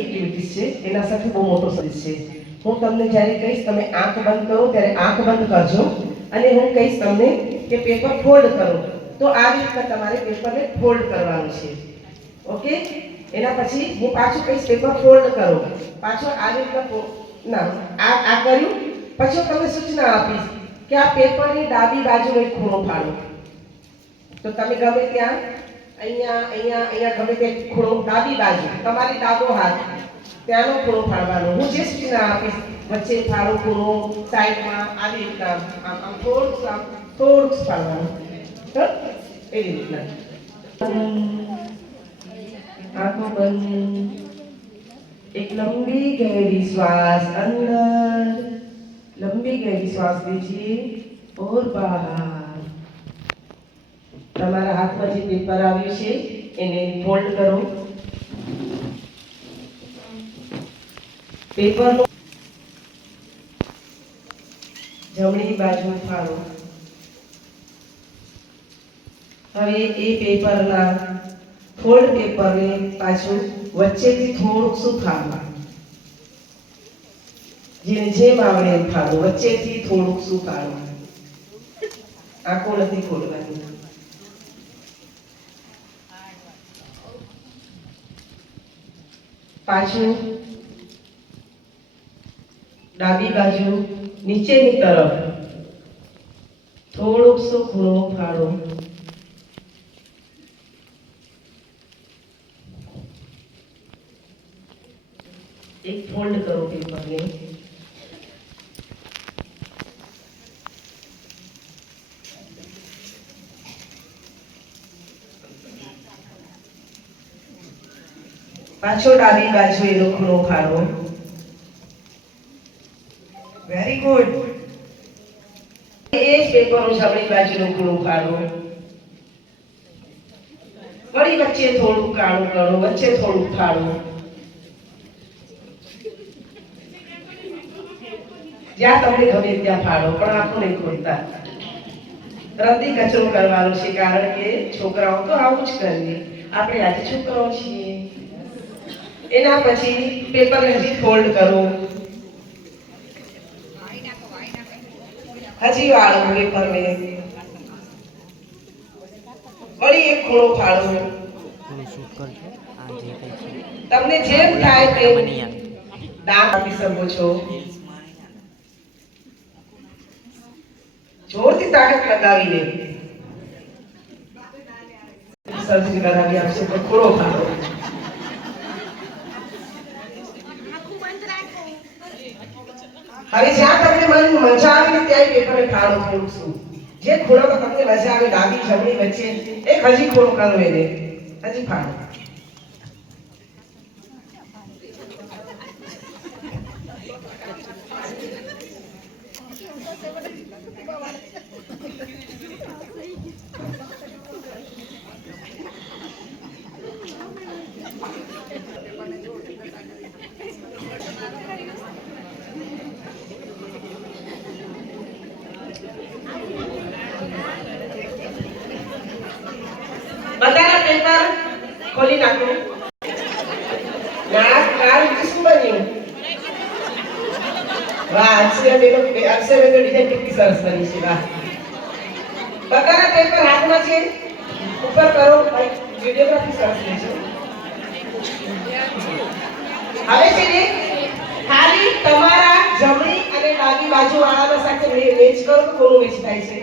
Activities છે? એના સાથે બહુ મોટો સર્વિસ છે. હું તમને જ્યારે કહીશ તમે આંખ બંધ કરો, ત્યારે આંખ બંધ કરજો. અને હું કહીશ તમને કે પેપર ફોલ્ડ કરો. તો આ રીતના તમારે પેપરને ફોલ્ડ કરવાનું છે. ઓકે એના પછી હું પાછું કહીશ પેપર ફોલ્ડ કરો. પાછો આ રીતના ના, આ આ કર્યું. પછી તમને સૂચના આપીશ કે આ પેપરની ડાબી બાજુનો એક ખૂણો ફાડો તો તમે ગમે ત્યાં અહીંયા અહીંયા અહીંયા ગમે તે ખૂણો ડાબી બાજુ તમારી ડાબો હાથ ત્યાંનો ખૂણો ફાડવાનો હું જે સૂચના આપીશ વચ્ચે ફાળો ખૂણો સાઈડમાં આવી રીતના આમ આમ થોડુંક આમ થોડુંક ફાડવાનું તો એવી રીતના આંખો બંધ एक लंबी गहरी श्वास अंदर लंबी गहरी श्वास लीजिए और बाहर તમારા હાથમાં જે પેપર આવ્યું છે, એને ફોલ્ડ કરો. પેપરનો જમણી બાજુ ફાળો. હવે એ પેપરના ફોલ્ડ પેપરને પાછું વચ્ચેથી થોડુંક સુખાવવા. જેને જેમ આવડે એમ ફાળો, વચ્ચેથી થોડુંક સુકાળવા આખો નથી ખોલવાની. પાછું ડાબી બાજુ નીચેની તરફ. થોડુંક સો ખૂણો ફાળો. એક ફોલ્ડ કરો પેપરને. પાછો ડાબી બાજુ એનો ખૂણો ફાળો વેરી ગુડ એ જ પેપરનો જમણી બાજુનો ખૂણો ફાળો વળી વચ્ચે થોડું કાળું કરો, વચ્ચે થોડું ફાળો જ્યાં તમને ગમે ત્યાં ફાળો, પણ આંખો નહીં ખોલતા. રદી કચરો કરવાનો છે, કારણ કે છોકરાઓ તો આવું જ કરીએ આપણે આજે છોકરાઓ છીએ. એના પછી પેપર હજી ફોલ્ડ કરો. હજી વાળો પેપર ને. વળી એક ખૂણો ફાળો. તમને જેમ થાય તેમ દાંત આપી શકો છો. જોરથી તાકાત લગાવીને. સર્જરી કરાવી આપશે તો ખૂણો ફાળો. હવે જ્યાં તમને મન મજા આવે ત્યાં પેપર ફાળો થોડું શું? જે ખૂણામાં તમને મજા આવે ડાબી જમણી વચ્ચે, એક હજી ખૂણો કરો એને હજી ફાળો બધાના પેપર ખોલી નાખો. ના કાન શું બન્યું. વાહ અક્ષય બેનો અક્ષય બેનો ડિઝાઇન કેટલી સરસ બની છે, વાહ. બધાના પેપર હાથમાં છે. ઉપર કરો વિડીયોગ્રાફી સરસ લેજો હવે છે ને, ખાલી તમારા જમણી અને ડાબી બાજુ વાળાના સાથે મેચ કરો તો કોનું મેચ થાય છે?